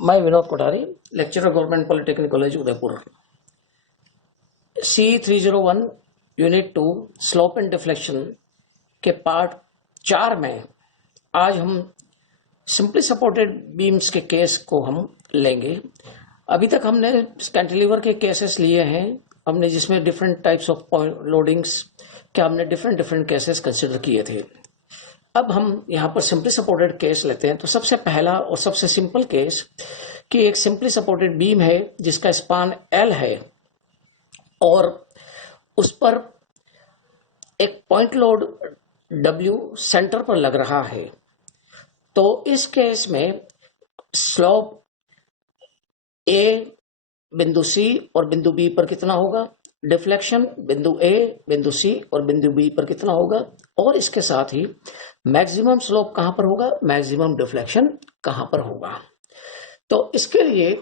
मैं Vinod Kothari, lecturer government polytechnic college Udaipur. C301 unit 2 slope and deflection के part 4 में आज हम सिंपली सपोर्टेड बीम्स के केस को हम लेंगे। अभी तक हमने कैंटिलीवर के केसेस लिए हैं, हमने जिसमें डिफरेंट टाइप्स ऑफ लोडिंग्स के हमने डिफरेंट केसेस कंसिडर किए थे। अब हम यहाँ पर सिंपली सपोर्टेड केस लेते हैं। तो सबसे पहला और सबसे सिंपल केस कि एक सिंपली सपोर्टेड बीम है जिसका स्पान L है और उस पर एक पॉइंट लोड W सेंटर पर लग रहा है। तो इस केस में स्लोप A बिंदु C और बिंदु B पर कितना होगा, डिफ्लेक्शन बिंदु A, बिंदु C और बिंदु B पर कितना होगा, और इसके साथ ही मैक्सिमम स्लोप कहां पर होगा, मैक्सिमम डिफ्लेक्शन कहां पर होगा। तो इसके लिए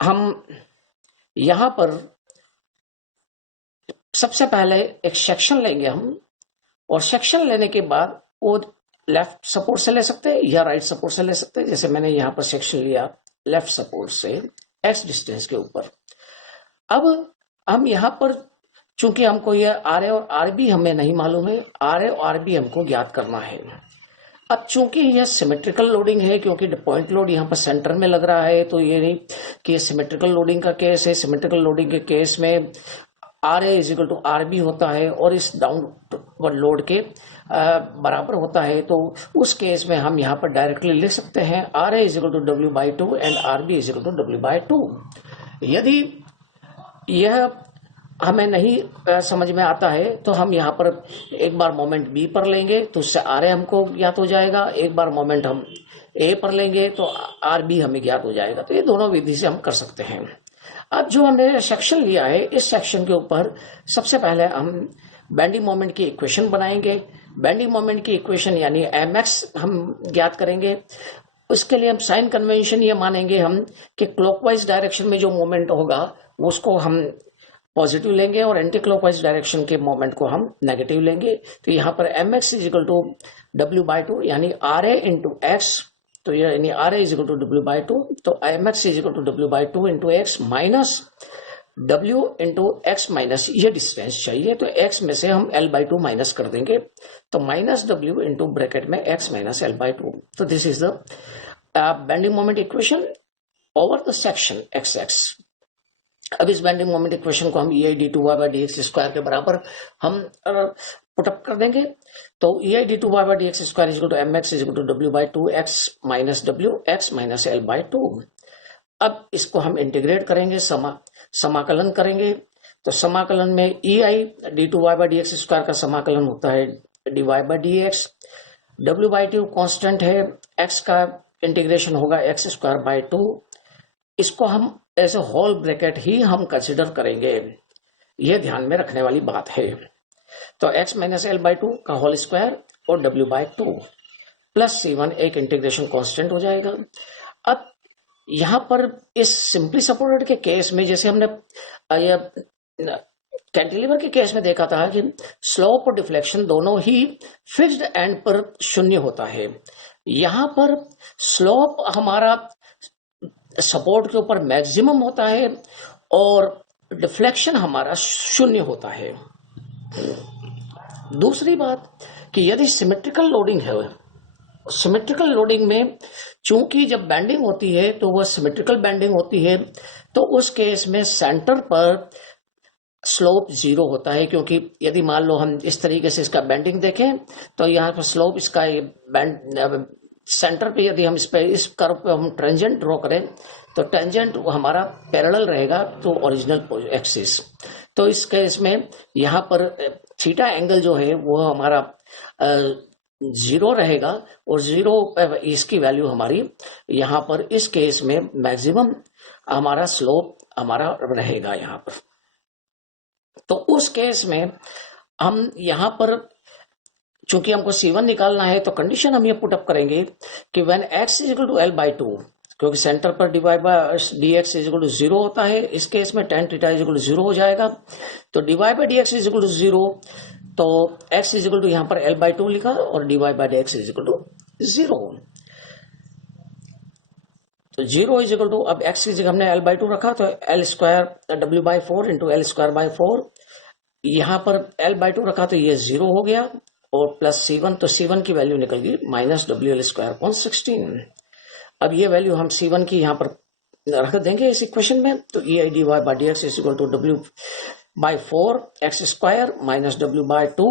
हम यहां पर सबसे पहले एक सेक्शन लेंगे हम, और सेक्शन लेने के बाद वो लेफ्ट सपोर्ट से ले सकते हैं या राइट सपोर्ट से ले सकते हैं। जैसे मैंने यहां पर सेक्शन लिया लेफ्ट सपोर्ट से x डिस्टेंस के ऊपर। अब हम यहां पर चूंकि हमको ये RA और RB हमें नहीं मालूम है, RA और RB हमको ज्ञात करना है। अब चूंकि यह सिमेट्रिकल लोडिंग है, क्योंकि पॉइंट लोड यहाँ पर सेंटर में लग रहा है, तो ये नहीं कि ये सिमेट्रिकल लोडिंग का केस है। सिमेट्रिकल लोडिंग के केस में RA इजिकल टू RB होता है और इस डाउनवर्ड लोड के बराबर होता है। तो उस केस में हम यहाँ पर डायरेक्टली लिख सकते हैं RA is equal to W/2 and RB is equal to W/2। यदि यह हमें नहीं समझ में आता है तो हम यहाँ पर एक बार मोमेंट B पर लेंगे तो उससे RA हमको ज्ञात हो जाएगा, एक बार मोमेंट हम A पर लेंगे तो RB हमें ज्ञात हो जाएगा। तो ये दोनों विधि से हम कर सकते हैं। अब जो हमने सेक्शन लिया है, इस सेक्शन के ऊपर सबसे पहले हम बेंडिंग मोमेंट की इक्वेशन बनाएंगे। बेंडिंग मोमेंट की इक्वेशन यानी mx हम ज्ञात करेंगे। उसके लिए हम साइन कन्वेंशन ये मानेंगे हम कि क्लॉकवाइज डायरेक्शन में जो मोमेंट होगा उसको हम पॉजिटिव लेंगे और एंटी क्लॉकवाइज डायरेक्शन के मोमेंट को हम नेगेटिव लेंगे। तो यहाँ पर mx इजिकल टू W/2 यानी RA इंटू x, तो यानी RA इजिकल टू W/2, तो mx is equal to W/2 into x minus W into x minus ये डिस्टेंस चाहिए, तो x में से हम L/2 माइनस कर देंगे, तो माइनस W इंटू ब्रैकेट में x माइनस L/2। तो this is the bending moment equation over the section xx। अब इस बेंडिंग मोमेंट इक्वेशन को हम ei/d2y/dx² के बराबर हम पुटअप कर देंगे। तो ei/d2y/dx² is equal to mx is equal to W/2 x minus W x minus L/2। अब इसको हम इंटीग्रेट करेंगे, समाकलन करेंगे। तो समाकलन में ei/d2y/dx² का समाकलन होता है dy/dx। W/2 कांस्टेंट है, x का इंटीग्रेशन होगा x²/2। इसको हम ऐसे होल ब्रैकेट ही हम कंसिडर करेंगे, यह ध्यान में रखने वाली बात है। तो x माइनस L/2 का होल स्क्वायर और W/2 प्लस C1 एक इंटीग्रेशन कांस्टेंट हो जाएगा। अब यहां पर इस सिंपली सपोर्टेड के केस में जैसे हमने कैंटिलीवर के केस में देखा था कि स्लोप और डिफ्लेक्शन दोनों ही फिक्स्ड एंड पर शून्य होता है। यहां पर स्लोप हमारा सपोर्ट के ऊपर मैक्सिमम होता है और डिफ्लेक्शन हमारा शून्य होता है। दूसरी बात कि यदि सिमेट्रिकल लोडिंग है, सिमेट्रिकल लोडिंग में चूंकि जब बैंडिंग होती है तो वह सिमेट्रिकल बैंडिंग होती है, तो उस केस में सेंटर पर स्लोप 0 होता है। क्योंकि यदि मान लो हम इस तरीके से इसका बैंडिंग देखें तो यहाँ पर स्लोप इसका बैंड सेंटर पे, यदि हम इस कर्व पे हम टेंजेंट ड्रॉ करें तो टेंजेंट हमारा पैरेलल रहेगा तो ओरिजिनल एक्सिस। तो इस केस में यहाँ पर थीटा एंगल जो है वो हमारा 0 रहेगा और 0 इसकी वैल्यू हमारी यहाँ पर इस केस में मैक्सिमम हमारा स्लोप हमारा रहेगा यहाँ पर। तो उस केस में हम यहाँ पर चूंकि हमको C1 निकालना है तो कंडीशन हम ये पुटअप करेंगे कि when x is equal to L/2, क्योंकि सेंटर पर dy/dx इजिकल टू 0 होता है, इस केस में tan थीटा इजिकल टू 0 हो जाएगा। तो dy/dx इजिकल टू 0, तो x इजिकल टू यहाँ पर L/2 लिखा और dy/dx इजिकल टू 0। तो 0 इज इक्वल टू, अब x की जगह हमने l/2 रखा तो l square w/4 into L square by 4, यहां पर l/2 रखा तो ये 0 हो गया, और प्लस C1, तो C1 की वैल्यू निकल गई माइनस WL² 16। अब ये वैल्यू हम C1 की यहां पर रख देंगे इस इक्वेशन में, तो ei dy by dx is equal to W/4 x square minus W/2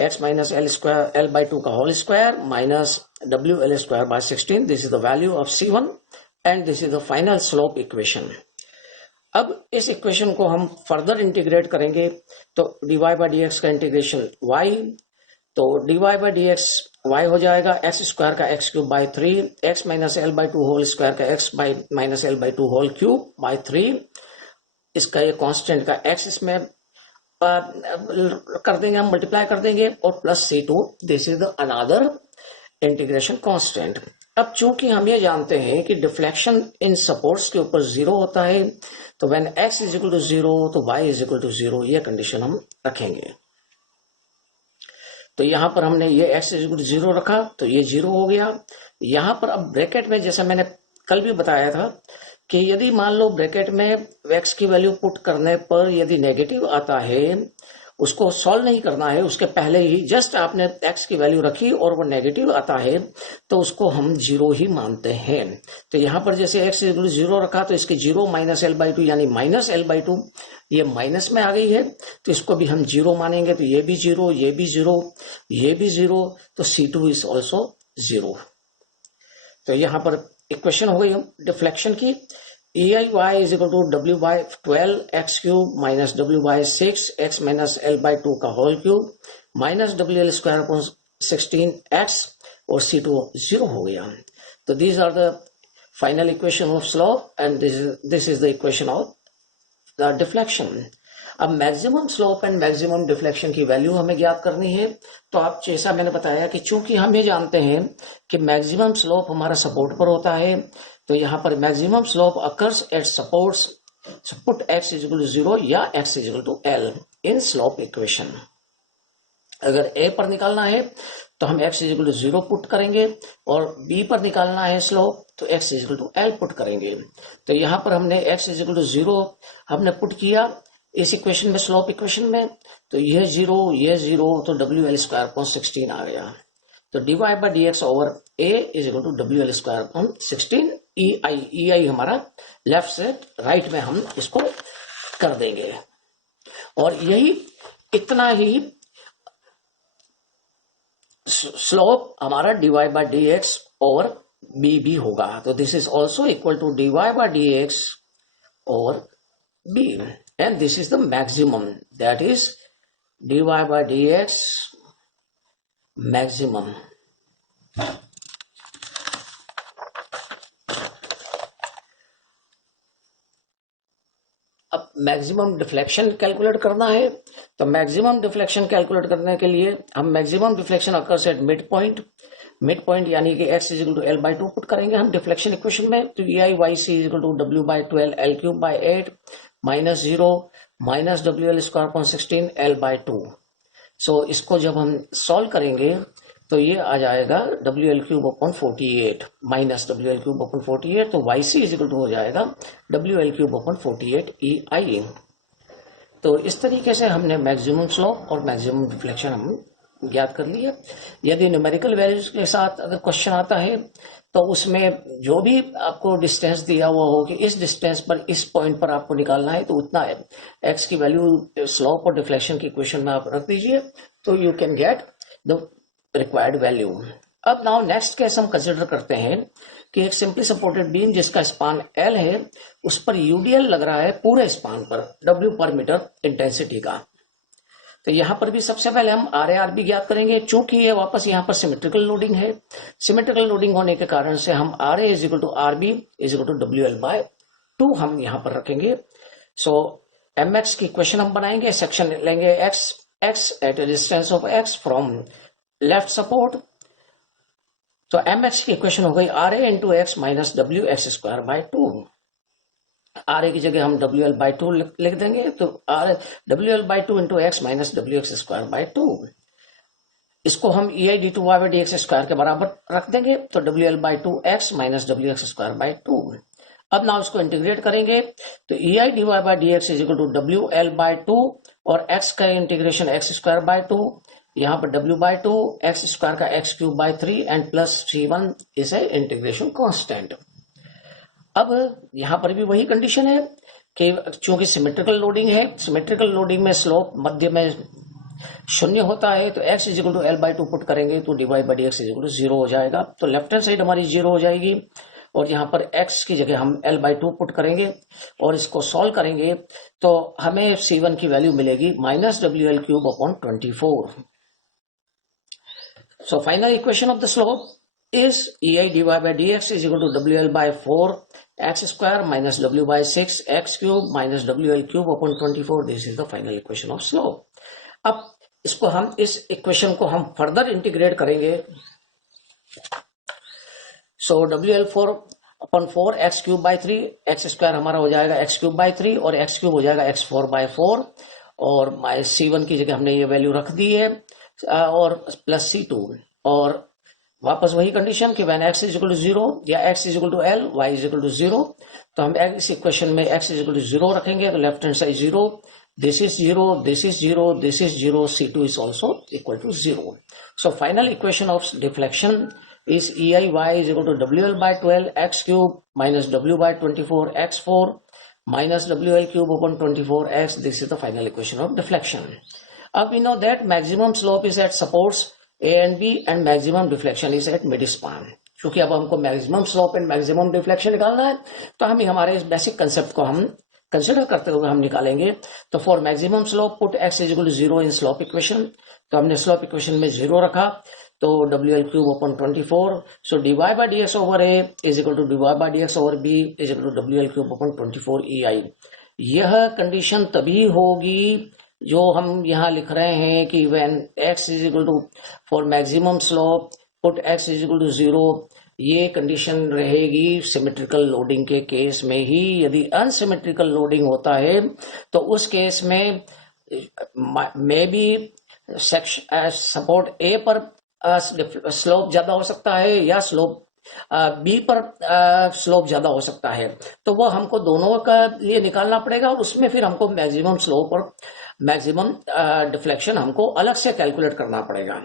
x minus l/2 का whole square minus WL² by 16। This is the value of C1 and this is the final slope equation. अब इस equation को हम further integrate करेंगे, तो dy by dx का integration y, तो dy by dx y हो जाएगा x स्क्वायर का x³ by 3, x minus l/2 whole square का x minus l/2 whole cube by 3, इसका ये कांस्टेंट का x इसमें कर देंगे, हम मल्टीप्लाई कर देंगे, और plus C2, this is the another integration constant. अब चूंकि हम ये जानते हैं कि डिफ्लेक्शन इन सपोर्ट्स के ऊपर 0 होता है, तो when x is equal to 0 तो y इज इक्वल टू 0, ये कंडीशन हम रखेंगे। तो यहां पर हमने ये x इज इक्वल टू 0 रखा तो ये 0 हो गया। यहां पर अब ब्रैकेट में, जैसा मैंने कल भी बताया था कि यदि मान लो ब्रैकेट में x की वैल्यू पुट करने पर यदि नेगेटिव आता है, उसको सॉल्व नहीं करना है, उसके पहले ही जस्ट आपने x की वैल्यू रखी और वो नेगेटिव आता है तो उसको हम 0 ही मानते हैं। तो यहां पर जैसे x इक्वल 0 रखा तो इसकी 0 माइनस l/2 यानी माइनस l/2, ये माइनस में आ गई है तो इसको भी हम 0 मानेंगे, तो ये भी 0, ये भी 0, ये भी 0, तो C2 इज ऑल्सो 0। तो यहां पर इक्वेशन हो गई डिफ्लेक्शन की, EIY is equal to W/12 x³ minus W/6 x minus l/2 का whole cube minus WL² 16x, और C2 0 हो गया। तो these are the final equation of slope and this is the equation of the deflection. अब maximum slope and maximum deflection की value हमें ज्ञात करनी है। तो आप जैसा मैंने बताया कि चूंकि हम ये जानते हैं कि मैक्सिमम स्लोप हमारा सपोर्ट पर होता है, तो यहां पर maximum slope occurs at supports, put x is equal to 0 या x is equal to l in slope equation. अगर a पर निकालना है तो हम x is equal to 0 put करेंगे, और b पर निकालना है स्लोप तो x is equal to l put करेंगे। तो यहां पर हमने x इज इक्वल टू 0 हमने पुट किया इस इक्वेशन में, स्लोप इक्वेशन में, तो यह 0, ये 0, तो WL² 16 आ गया। तो dy by dx over a is equal to WL² 16 EI हमारा लेफ्ट से राइट में हम इसको कर देंगे, और यही इतना ही स्लोप हमारा dy by dx over b भी होगा। तो this is also equal to dy by dx over b, and this is the maximum, that is dy by dx maximum। अब मैक्सिमम डिफ्लेक्शन कैलकुलेट करना है, तो मैक्सिमम डिफ्लेक्शन कैलकुलेट करने के लिए हम maximum deflection occurs at mid point यानी कि x is equal to l/2 put करेंगे हम डिफ्लेक्शन इक्वेशन में। तो EIYC is equal to W/12 l³ 8 minus 0 minus WL² 16 l/2। So इसको जब हम सॉल्व करेंगे तो ये आ जाएगा WL³ 48 माइनस WL³ 48, तो YC इज इक्वल टू हो जाएगा WL³ 48 EI। तो इस तरीके से हमने मैक्सिमम स्लोप और मैक्सिमम डिफ्लेक्शन हम ज्ञात कर लिया। यदि न्यूमेरिकल वैल्यूज के साथ अगर क्वेश्चन आता है तो उसमें जो भी आपको डिस्टेंस दिया हुआ हो कि इस डिस्टेंस पर इस पॉइंट पर आपको निकालना है, तो उतना है एक्स की वैल्यू स्लोप और डिफ्लेक्शन की इक्वेशन में आप रख दीजिए, तो you can get the required value. अब नाउ नेक्स्ट केस हम कंसिडर करते हैं कि एक सिंपली सपोर्टेड बीम जिसका स्पान L है, उस पर यूडीएल लग रहा है पूरे स्पान पर W पर मीटर इंटेंसिटी का। तो यहां पर भी सबसे पहले हम RAR भी ज्ञात करेंगे, चूंकि ये वापस यहां पर सिमेट्रिकल लोडिंग है। सिमेट्रिकल लोडिंग होने के कारण से हम RA is equal to RB is equal to WL/2 हम यहां पर रखेंगे। सो MX की इक्वेशन हम बनाएंगे, सेक्शन लेंगे x at a distance of x from left support. तो MX की इक्वेशन हो गई RA into x minus WX²/2। RA की जगह हम WL/2 लिख देंगे, तो WL/2 into x minus WX² 2। इसको हम E I D two Y by D X square के बराबर रख देंगे, तो W L by two X minus W X square by two. अब ना उसको इंटीग्रेट करेंगे तो E I D Y by D X is equal to W L by two और एक्स का integration X square by two, यहाँ पर w by two, X square का X cube by three and plus C1 is a integration constant. अब यहाँ पर भी वही कंडीशन है कि चूंकि सिमेट्रिकल लोडिंग है, सिमेट्रिकल लोडिंग में स्लोप मध्य में शून्य होता है, तो x is equal to L by two put करेंगे तो D Y by D X is equal to zero हो जाएगा। तो लेफ्ट हैंड साइड हमारी जीरो हो जाएगी और यहाँ पर x की जगह हम l बाई टू पुट करेंगे और इसको सॉल्व करेंगे तो हमें C1 की वैल्यू मिलेगी minus W L cube upon 24। So final equation of the slope is ei dy by dx is equal to wl by 4 x square minus w by 6 x cube minus wl cube upon 24. This is the final equation of slope. अब इसको हम इस equation को हम further integrate करेंगे। So wl4 upon 4 x cube by 3 x square हमारा हो जाएगा x cube by 3 और x cube हो जाएगा x4 by 4 और C1 की जगह हमने ये वैल्यू रख दी है और प्लस C2 और वापस वही कंडीशन कि when x is equal to zero या x is equal to L y is equal to zero, तो हम इस इक्वेशन में x is equal to zero रखेंगे तो left hand side zero, this is zero, this is zero, this is zero, C2 is also equal to zero. So final equation of deflection is ei y is equal to wl by 12 x cube minus w by 24 x4 minus wl cube upon 24 x. This is the final equation of deflection. Now we know that maximum slope is at supports A and B and maximum deflection is at midspan. क्योंकि अब हमको maximum slope and maximum deflection निकालना है तो हम हमारे इस basic concept को हम कंसिडर करते हुए हम निकालेंगे। तो for maximum slope put x is equal to zero in slope equation, तो हमने स्लोप इक्वेशन में जीरो रखा तो WL cube upon 24, so dy by D X over a is equal to dy by D X over b is equal to WL cube upon 24 EI। यह condition तभी होगी जो हम यहाँ लिख रहे हैं कि when x is equal to for maximum slope put x is equal to zero, ये कंडीशन रहेगी सिमेट्रिकल लोडिंग के केस में ही। यदि अनसिमेट्रिकल लोडिंग होता है तो उस केस में मे बी सपोर्ट A पर स्लोप ज्यादा हो सकता है या स्लोप बी पर स्लोप ज्यादा हो सकता है, तो वो हमको दोनों का लिए निकालना पड़ेगा और उसमें फिर हमको मैक्सिमम स्लोप और मैक्सिमम डिफ्लेक्शन हमको अलग से कैलकुलेट करना पड़ेगा।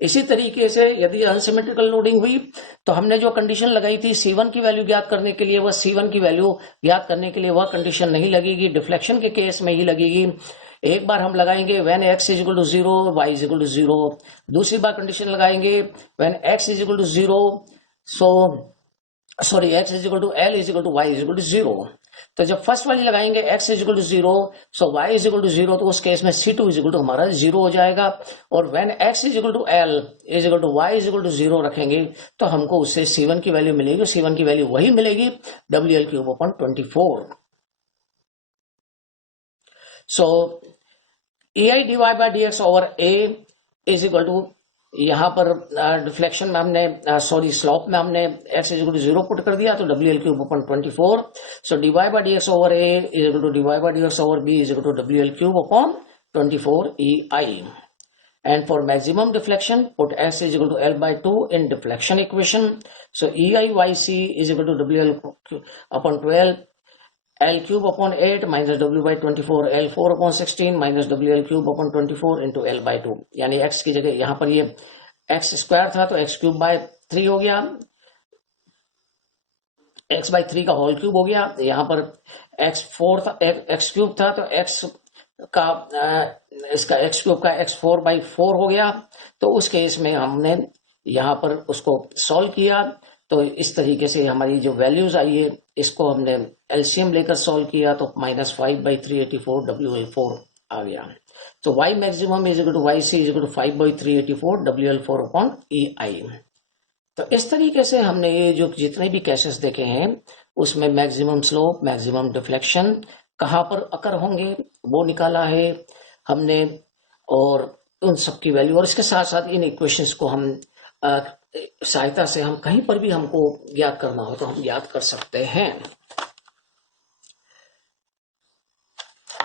इसी तरीके से यदि अनसिमेट्रिकल लोडिंग हुई तो हमने जो कंडीशन लगाई थी C1 की वैल्यू ज्ञात करने के लिए, वह C1 की वैल्यू ज्ञात करने के लिए वह कंडीशन नहीं लगेगी, डिफ्लेक्शन के केस में ही लगेगी। एक बार हम लगाएंगे when x is equal to zero y is equal to zero, दूसरी बार कंडीशन लगाएंगे when x is equal to zero x is equal to l is equal to y is equal to zero. तो जब first वाली लगाएंगे x is equal to zero so y is equal to zero, तो उस case में C2 is equal to हमारा zero हो जाएगा और when x is equal to l is equal to y is equal to zero रखेंगे तो हमको उससे C1 की वैल्यू मिलेगी। C1 की वैल्यू वही मिलेगी WL cube upon 24। So ei dy by D X over a is equal to, यहाँ पर डिफ्लेक्शन में हमने स्लोप में हमने x is equal to zero put कर दिया तो WL cube upon 24। So dy by D X over a is equal to dy by D X over b is equal to WL cube upon 24 EI। And for maximum deflection put s is equal to l by 2 in deflection equation. So EIYC is equal to WL upon 12 L cube upon 8 minus W by 24 L4 upon 16 minus WL cube upon 24 into L by 2। यानी x की जगह यहाँ पर ये x square था तो x cube by 3 हो गया, x बाय 3 का होल क्यूब हो गया, यहाँ पर x4 था, x क्यूब था तो x का इसका x क्यूब का x4 बाई 4 हो गया। तो उस केस में हमने यहाँ पर उसको सॉल्व किया तो इस तरीके से हमारी जो वैल्यूज आई है इसको हमने एलसीएम लेकर सॉल्व किया तो -5 बाई 384 WL4 आ गया। तो y maximum is equal to yc is equal to 5 by 384 WL4 upon EI। तो इस तरीके से हमने ये जो जितने भी केसेस देखे हैं उसमें मैक्सिमम स्लोप, मैक्सिमम डिफ्लेक्शन कहाँ पर अकर होंगे वो निकाला है हमने और उन सबकी वैल्यू, और इसके साथ साथ इन इक्वेशंस को हम सहायता से हम कहीं पर भी हमको याद करना हो तो हम याद कर सकते हैं।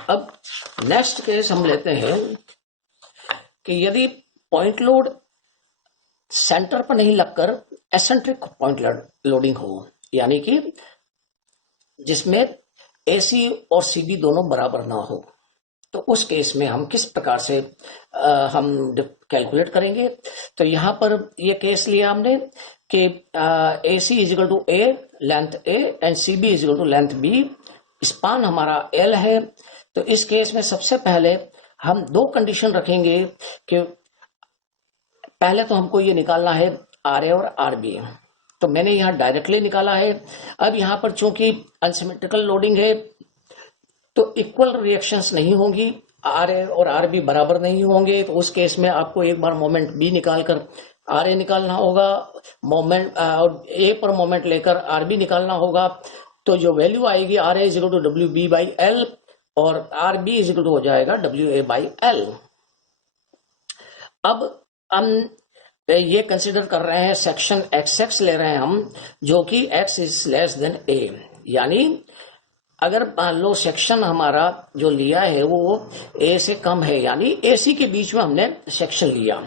अब नेक्स्ट केस हम लेते हैं कि यदि पॉइंट लोड सेंटर पर नहीं लगकर एसेंट्रिक पॉइंट लोडिंग हो, यानी कि जिसमें एसी और सीबी दोनों बराबर ना हो। तो उस केस में हम किस प्रकार से हम कैलकुलेट करेंगे? तो यहां पर ये केस लिया हमने कि A C is equal to A, length A, and C B is equal to length B, span हमारा एल है। तो इस केस में सबसे पहले हम दो कंडीशन रखेंगे कि पहले तो हमको ये निकालना है आर ए और आर बी। तो मैंने यहां डायरेक्टली निकाला है। अब यहां पर चूंकि अनसिमेट्रिकल लोडिंग है तो इक्वल रिएक्शंस नहीं होंगी, आर ए और आर बी बराबर नहीं होंगे। तो उस केस में आपको एक बार मोमेंट बी निकालकर आर ए निकालना होगा, मोमेंट और ए पर मोमेंट लेकर आर बी निकालना होगा। तो जो वैल्यू आएगी R A is equal to W B by L और R B is equal to हो जाएगा डब्ल्यू ए बाई एल। अब हम ये कंसिडर कर रहे हैं सेक्शन एक्स एक्स ले रहे हैं हम, जो कि एक्स इज लेस देन ए, यानी अगर मान लो सेक्शन हमारा जो लिया है वो ए से कम है, यानी एसी के बीच में हमने सेक्शन लिया।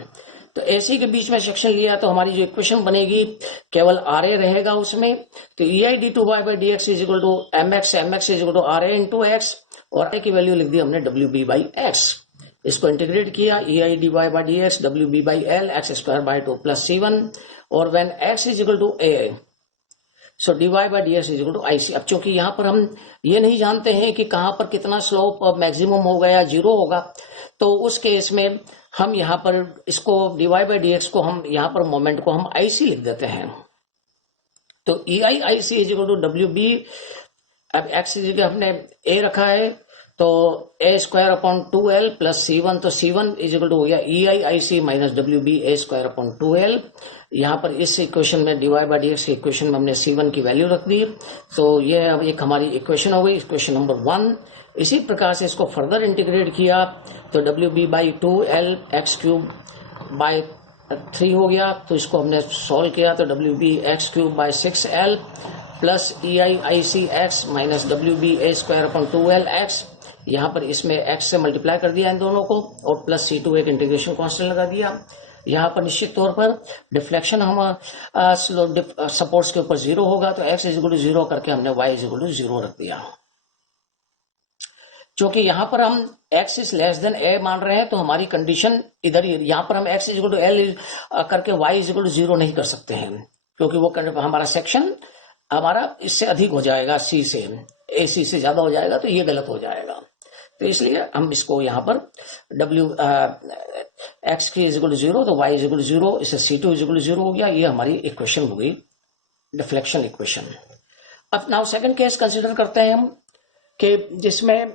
तो एसी के बीच में सेक्शन लिया तो हमारी जो इक्वेशन बनेगी केवल आर ए रहेगा उसमें। तो E I D two Y by D X is equal to M X is equal to R A into X, और ए की वैल्यू लिख दी हमने डब्ल्यू बी बाई एक्स। इसको इंटीग्रेट किया, E I D Y by D X W B by L X square by two plus C one, और when X is equal to A so D Y by D X is equal to I सी। अब चूंकि यहाँ पर हम ये नहीं जानते हैं कि कहाँ पर कितना स्लोप मैक्सिमम होगा या जीरो होगा, तो उस केस में हम यहाँ पर इसको D Y by D X को हम यहाँ पर मोमेंट को हम आई सी लिख देते हैं। तो E I I C is equal to W B, अब एक्स की जगह हमने ए रखा है तो A square upon two L plus C one, तो C one is equal to हो गया E I I C minus W B A square upon two L. यहाँ पर इस इक्वेशन में डीवाई बाई डी एक्स की इक्वेशन में हमने सी वन की वैल्यू रख दी। तो ये अब एक हमारी इक्वेशन हो गई, इक्वेशन नंबर 1। इसी प्रकार से इसको फर्दर इंटीग्रेट किया तो W B by two L X cube by 3 हो गया। तो इसको हमने सॉल्व किया तो W B X cube by 6L plus E I I C X minus W B A square upon 2L X. यहाँ पर इसमें x से मल्टीप्लाई कर दिया इन दोनों को और प्लस सी टू एक इंटीग्रेशन कांस्टेंट लगा दिया। यहाँ पर निश्चित तौर पर डिफ्लेक्शन हम सपोर्ट्स के ऊपर 0 होगा, तो x इज इक्वल टू 0 करके हमने y इज इक्वल टू 0 रख दिया। क्योंकि यहाँ पर हम x is less than a मान रहे हैं तो हमारी कंडीशन इधर ही, यहाँ पर हम x is equal to l करके y इज इक्वल टू 0 नहीं कर सकते हैं, क्योंकि वो हमारा सेक्शन हमारा इससे अधिक हो जाएगा, c से ac से ज्यादा हो जाएगा, तो ये गलत हो जाएगा। तो इसलिए हम इसको यहाँ पर w x की इज इक्वल टू 0 तो y इज इक्वल टू 0, इससे c2 इज इक्वल टू 0 हो गया। ये हमारी इक्वेशन हो गई डिफ्लेक्शन इक्वेशन। अब नाउ सेकंड केस कंसीडर करते हैं हम कि जिसमें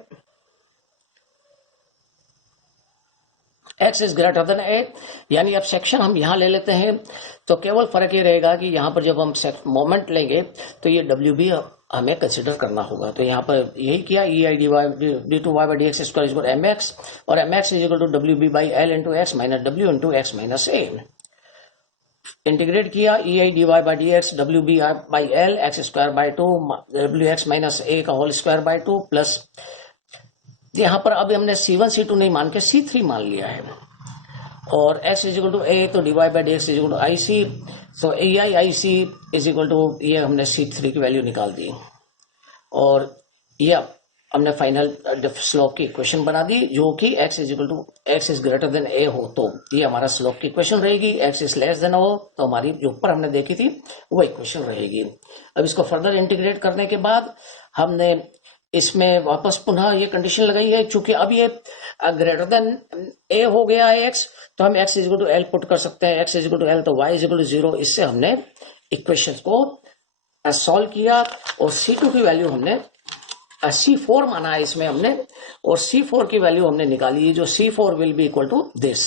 x is greater than a, यानी अब सेक्शन हम यहां ले लेते हैं। तो केवल फर्क ये रहेगा कि यहां पर जब हम मोमेंट लेंगे तो ये डब्ल्यू बी हमें कंसिडर करना होगा। तो यहाँ पर यही किया, E I D two Y by D X square is M X, और M X is equal to W B by L into X minus W into X minus A. Integrate किया, E I D Y by D X W B by L X square by two W X minus A का whole square by two plus, यहाँ पर अब हमने C1 C2 नहीं मान के C3 मान लिया है, और x is equal to a तो divide by D X is equal to I C. तो A I I C is equal to, ये हमने C3 की वैल्यू निकाल दी, और ये हमने फाइनल स्लोप की इक्वेशन बना दी, जो कि x is equal to x is greater than a हो तो ये हमारा स्लोप की इक्वेशन रहेगी, x इज लेस देन हो तो हमारी जो ऊपर हमने देखी थी वो इक्वेशन रहेगी। अब इसको फर्दर इंटीग्रेट करने के बाद हमने इसमें वापस पुनः ये कंडीशन लगाई है, चूंकि अब ये ग्रेटर देन a हो गया है x, तो हम x is equal to l पुट कर सकते हैं, x is equal to l तो y इज इक्वल टू 0। इससे हमने इक्वेशन को सॉल्व किया और C2 की वैल्यू हमने C4 माना है इसमें हमने, और C4 की वैल्यू हमने निकाली है, जो C4 will be equal to this.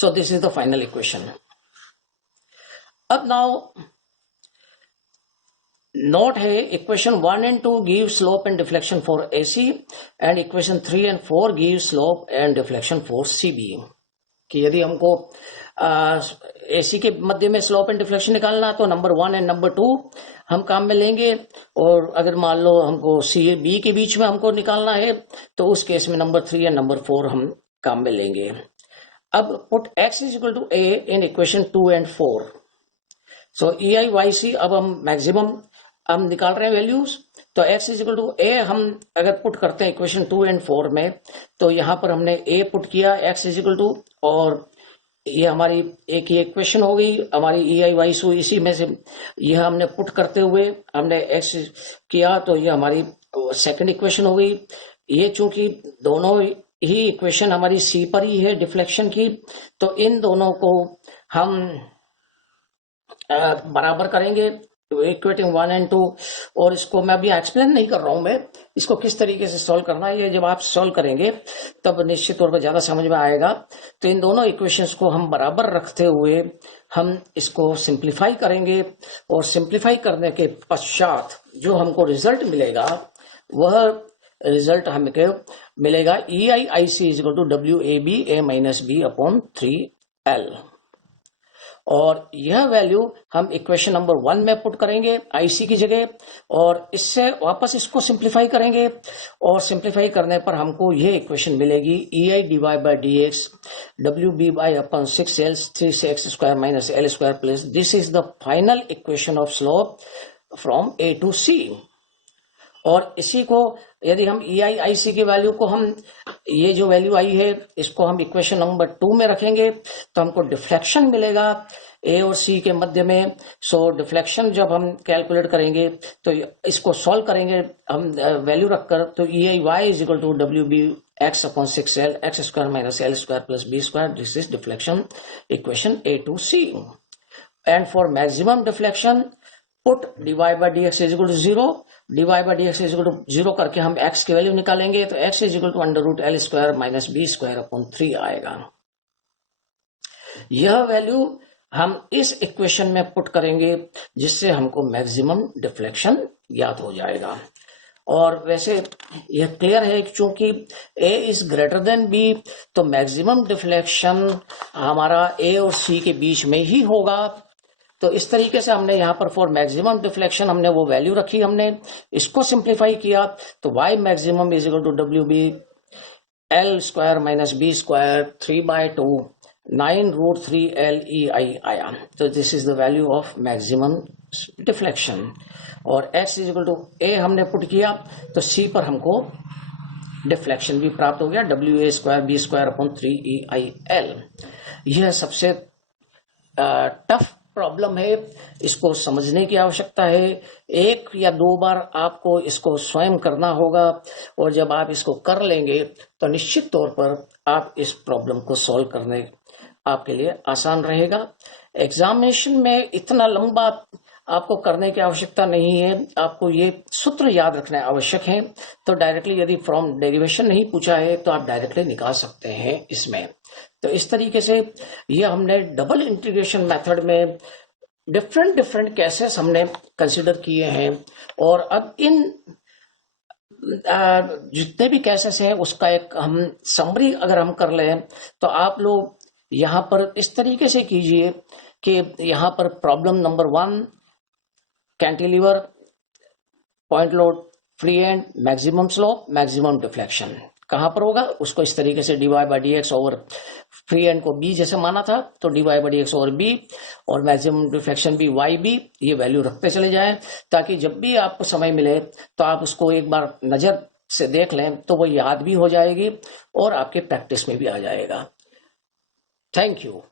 So this is the final equation. अब नाउ नोट है, equation 1 and 2 give slope and deflection for AC, and equation 3 and 4 give slope and deflection for CB। कि यदि हमको AC के मध्य में slope and deflection निकालना तो number 1 and number 2 हम काम में लेंगे, और अगर मान लो हमको CB के बीच में हमको निकालना है तो उस केस में नंबर 3 and नंबर 4 हम काम में लेंगे। अब put x is equal to a in equation 2 and 4. So EIYC अब हम मैक्सिमम हम निकाल रहे हैं वैल्यूज, तो x is equal to a हम अगर पुट करते हैं इक्वेशन 2 and 4 में, तो यहां पर हमने a पुट किया x इज इक्वल टू, और ये हमारी एक ही इक्वेशन हो गई हमारी EIYC, इसी में से यह हमने पुट करते हुए हमने x किया, तो ये हमारी सेकंड इक्वेशन हो गई। ये चूंकि दोनों ही इक्वेशन हमारी C पर ही है डिफ्लेक्शन की, तो इन दोनों को हम बराबर करेंगे इक्वेटिंग 1 and 2, और इसको मैं अभी एक्सप्लेन नहीं कर रहा हूं, मैं इसको किस तरीके से सॉल्व करना है, ये जब आप सॉल्व करेंगे तब निश्चित तौर पर ज्यादा समझ में आएगा। तो इन दोनों इक्वेशंस को हम बराबर रखते हुए हम इसको सिंप्लीफाई करेंगे, और सिंप्लीफाई करने के पश्चात जो हमको रिजल्ट मिलेगा वह रिजल्ट हमको मिलेगा EIIC is equal to WAB A minus B upon 3L, और यह वैल्यू हम इक्वेशन नंबर 1 में पुट करेंगे IC की जगह, और इससे वापस इसको सिंप्लीफाई करेंगे, और सिंप्लीफाई करने पर हमको यह इक्वेशन मिलेगी EI divide by DX WB by upon 6L 3x square minus L square plus this is the final equation of slope from A to C। और इसी को यदि हम EIIC की वैल्यू को हम ये जो वैल्यू आई है इसको हम इक्वेशन नंबर 2 में रखेंगे, तो हमको डिफ्लेक्शन मिलेगा A और C के मध्य में। सो डिफ्लेक्शन जब हम कैलकुलेट करेंगे तो इसको सॉल्व करेंगे हम वैल्यू रखकर, तो EIY is equal to WB x upon 6L x square minus L square plus B square, this is deflection equation A to C। And for maximum deflection put dy by dx is equal to 0, dy by dx is equal to 0 करके हम x की value निकालेंगे, तो x is equal to under root L square minus B square upon 3 आएगा। यह value हम इस equation में पुट करेंगे जिससे हमको मैक्सिमम डिफ्लेक्शन ज्ञात हो जाएगा। और वैसे यह क्लियर है कि चूंकि A is greater then B, तो मैक्सिमम डिफ्लेक्शन हमारा A और C के बीच में ही होगा। तो इस तरीके से हमने यहाँ पर फॉर मैक्सिमम डिफ्लेक्शन हमने वो वैल्यू रखी, हमने इसको सिंप्लीफाई किया, तो y maximum is equal to WB L square minus B square 3/2 9 root 3 LEI आया। तो this is the value of maximum deflection, और x is equal to A हमने पुट किया, तो C पर हमको डिफ्लेक्शन भी प्राप्त हो गया WA square B square upon 3EIL। यह सबसे टफ प्रॉब्लम है, इसको समझने की आवश्यकता है। 1 या 2 बार आपको इसको स्वयं करना होगा, और जब आप इसको कर लेंगे तो निश्चित तौर पर आप इस प्रॉब्लम को सॉल्व करने आपके लिए आसान रहेगा। एग्जामिनेशन में इतना लंबा आपको करने की आवश्यकता नहीं है, आपको ये सूत्र याद रखना आवश्यक है। तो डायरेक्टली यदि फ्रॉम डेरिवेशन नहीं पूछा है तो आप डायरेक्टली निकाल सकते हैं इसमें। तो इस तरीके से ये हमने डबल इंटीग्रेशन मेथड में डिफरेंट केसेस हमने कंसिडर किए हैं, और अब इन जितने भी केसेस हैं उसका एक हम समरी अगर हम कर लें, तो आप लोग यहाँ पर इस तरीके से कीजिए कि यहाँ पर problem number 1 cantilever point load free and maximum slope maximum deflection कहां पर होगा, उसको इस तरीके से dy by dx over free and को b जैसे माना था, तो dy by dx over b और मैक्सिमम डिफ्लेक्शन भी yb, ये वैल्यू रखते चले जाएं, ताकि जब भी आपको समय मिले तो आप उसको एक बार नजर से देख लें, तो वो याद भी हो जाएगी और आपके प्रैक्टिस में भी आ जाएगा। Thank you.